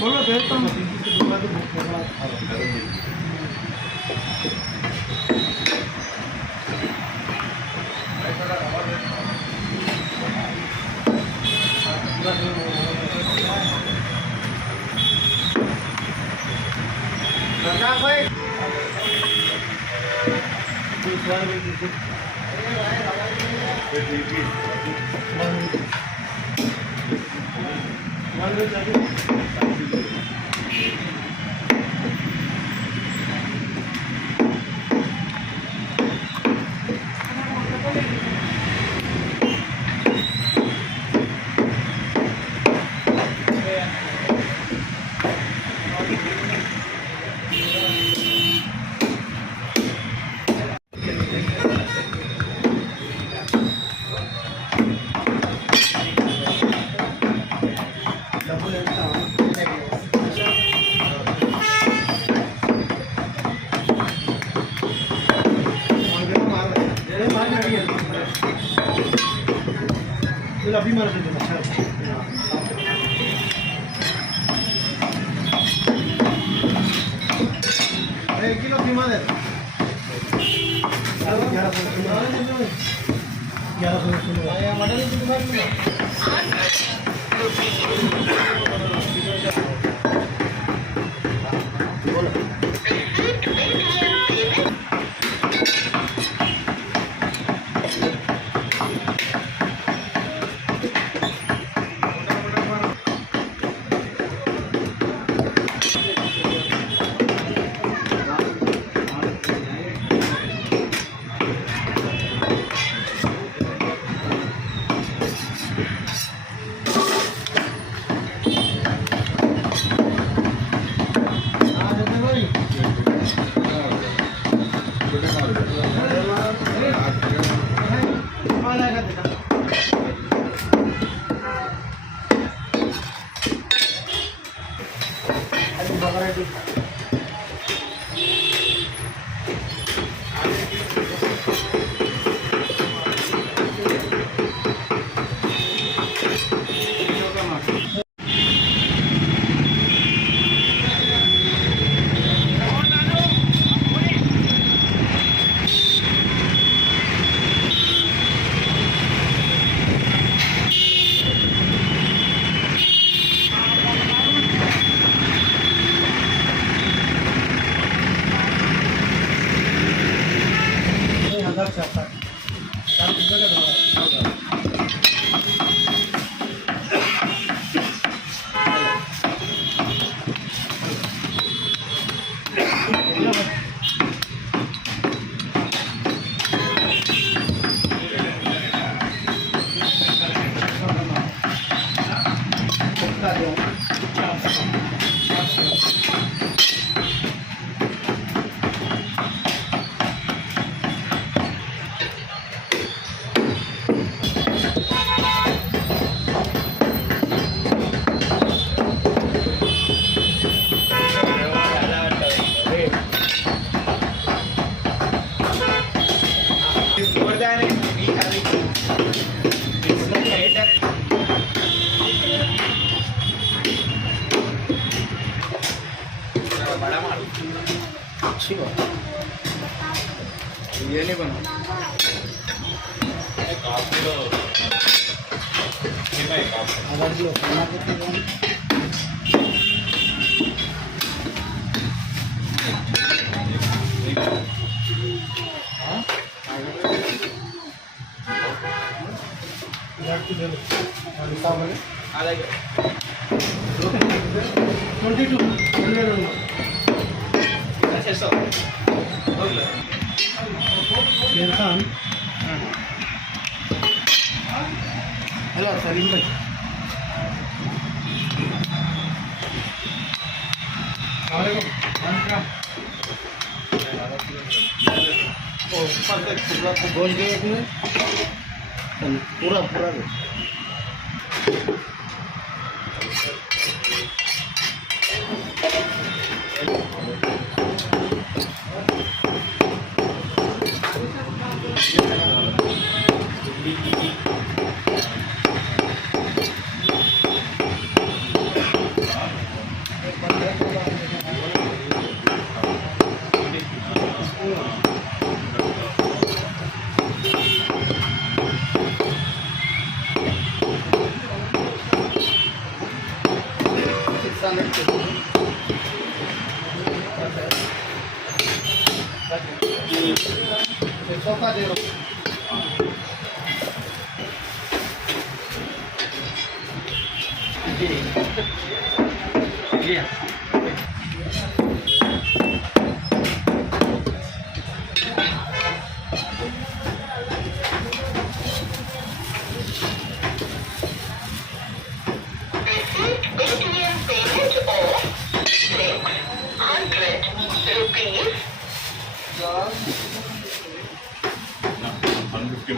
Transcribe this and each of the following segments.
बोलो देता हूँ अभी मार देते एक किलो कीमा दे 1100 बड़ा मारो अच्छी बात ये नहीं बना अगर जो खाना कितने అలాగే 22 చేస్తావు खान हेलो सलीम भाई गोश्त दे एक मिनट पूरा पूरा दे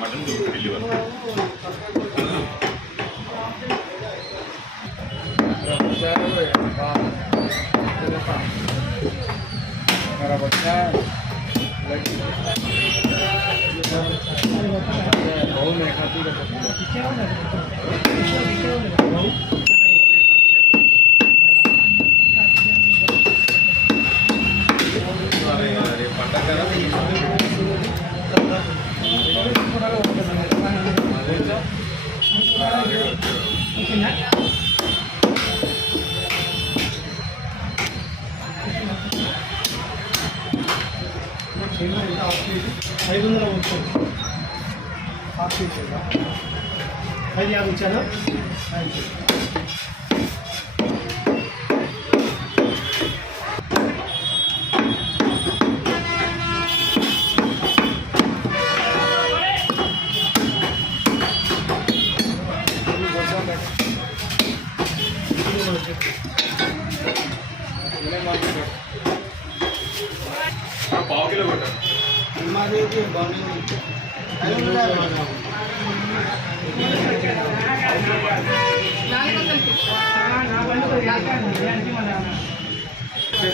मटन डिलीवर मेरा बच्चा बहु में खाती అది యాభై ఇచ్చానా पाव किलो बटर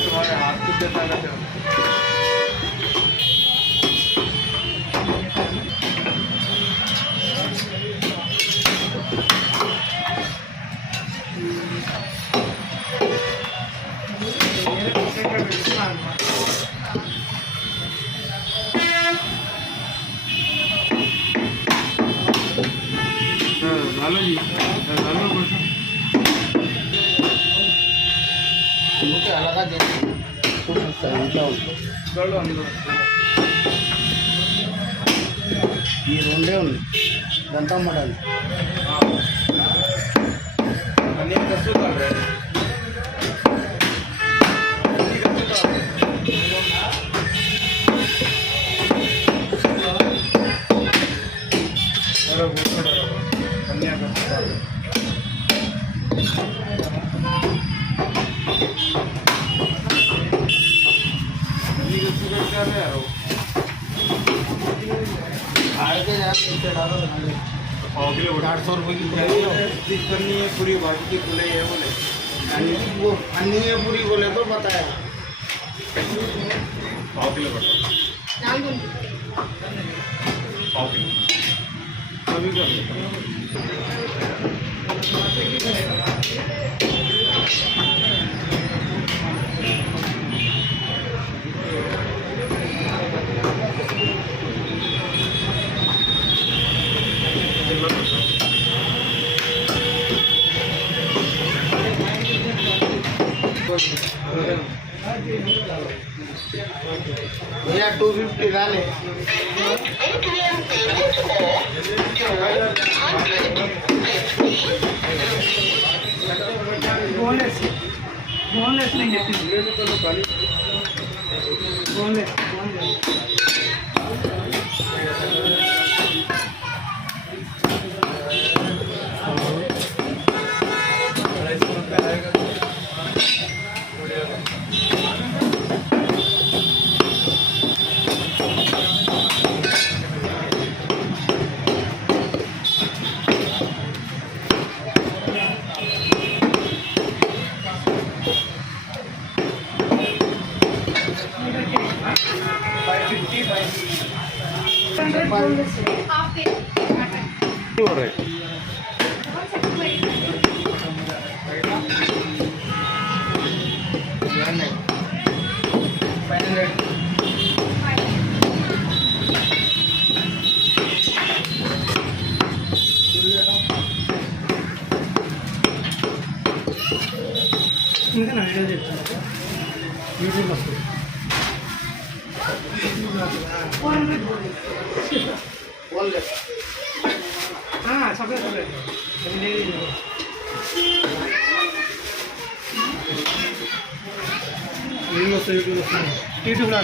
तुम्हारे हाथ खुद देता है हेलो जी हेलो मुझे अलग दे कुछ सही जाओ चलो हम ఈ రెండే ఉన్నాయి దంతా మడాలి అన్నీ కసు कर रहे हैं अरे वो कन्या कsu कर रहे हैं आगे जाके डालो पाव किलो बटर 800 रुपये की दिख करनी है पूरी बाकी की खुले है बोले वो अन्नी है पूरी बोले तो बताया पाव किलो बटर पाव किलो अभी कर भैया 250 डाले बोनलेस बोनलेस नहीं है बोनलेस ఇంకా వీడియో చెప్తాను యూట్యూబ్ వస్తుంది సపరేట్ సపరేట్ యూట్యూబ్ వస్తుంది యూట్యూబ్లో